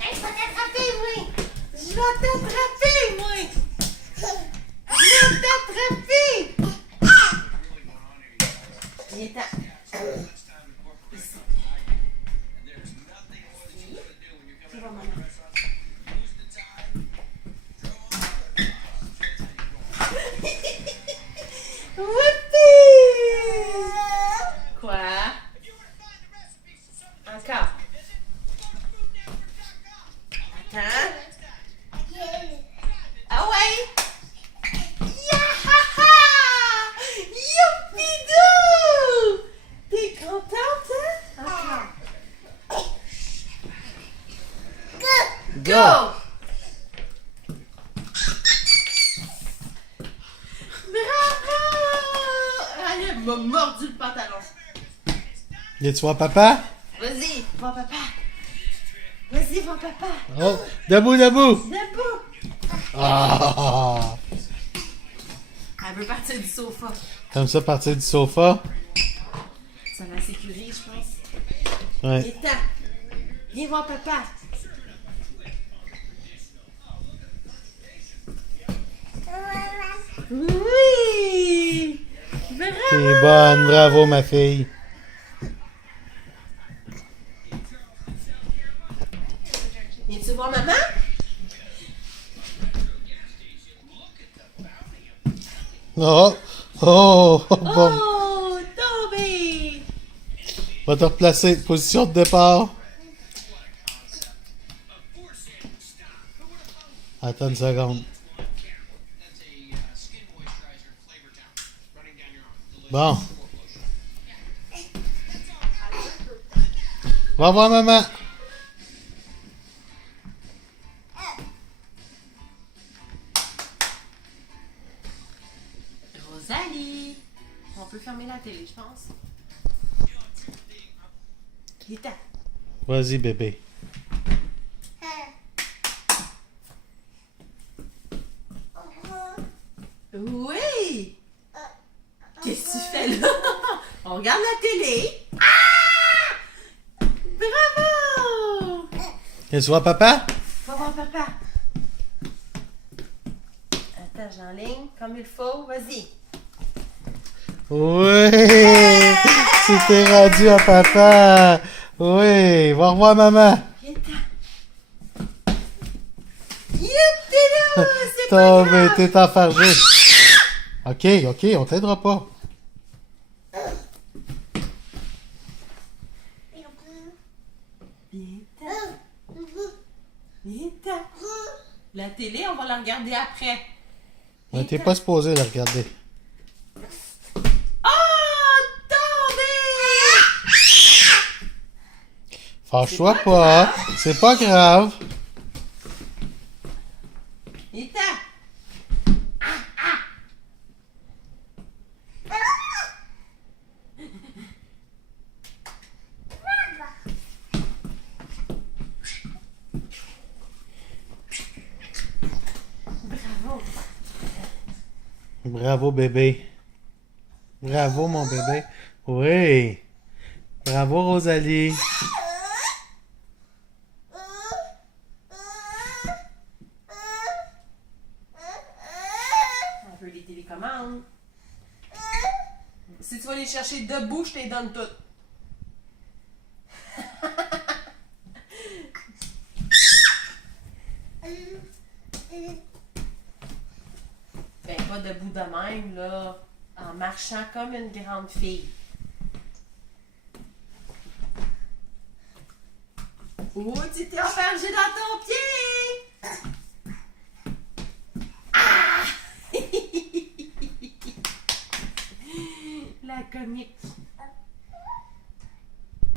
Hey, je vais t'attraper, moi! Je vais t'attraper, moi! Je vais t'attraper! Viens-t'en. Ici. Tu vas, maman. Whoopie! Quoi? Encore. Attends. Ah ouais? Yahaha! Youpidou! T'es contente, hein? Encore. Go! Bravo! Elle m'a mordu le pantalon. Viens-tu voir papa? Vas-y, va papa. Vas-y, va papa. Oh, debout, debout! Debout. Ah! Elle veut partir du sofa. Comme ça, partir du sofa. Ça la sécurise, je pense. Ouais. Viens-t'en. Viens voir papa. Oui! Bravo! T'es bonne, bravo ma fille. Viens-tu voir maman? Oh! Oh! Bon. Oh, tombé! Va te replacer. Position de départ. Attends une seconde. Bon. Va voir maman. Rosalie! On peut fermer la télé, je pense. Viens-t'en. Vas-y bébé. Oui! Qu'est-ce que tu fais là? On regarde la télé. Ah! Bravo! Viens-tu voir papa? Va voir papa. Attends, j'enligne comme il faut. Vas-y. Oui! Tu t'es rendu à papa! Oui! Va revoir maman! Viens-t'en. Youp, t'es là! C'est pas Tombé, grave! t'es enfargé. Ok, ok, on t'aidera pas. Viens-t'en. Viens-t'en. La télé, on va la regarder après. Mais t'es pas supposé la regarder. Oh! Tombé! Fâche-toi pas, c'est pas grave. Viens-t'en. Bravo. Bravo bébé. Bravo mon bébé. Oui. Bravo Rosalie. On veut les télécommandes. Si tu vas les chercher debout, je te les donne toutes. Ben, pas debout de même, là. En marchant comme une grande fille. Oh, tu t'es enfargé dans ton pied! Ah! La comique.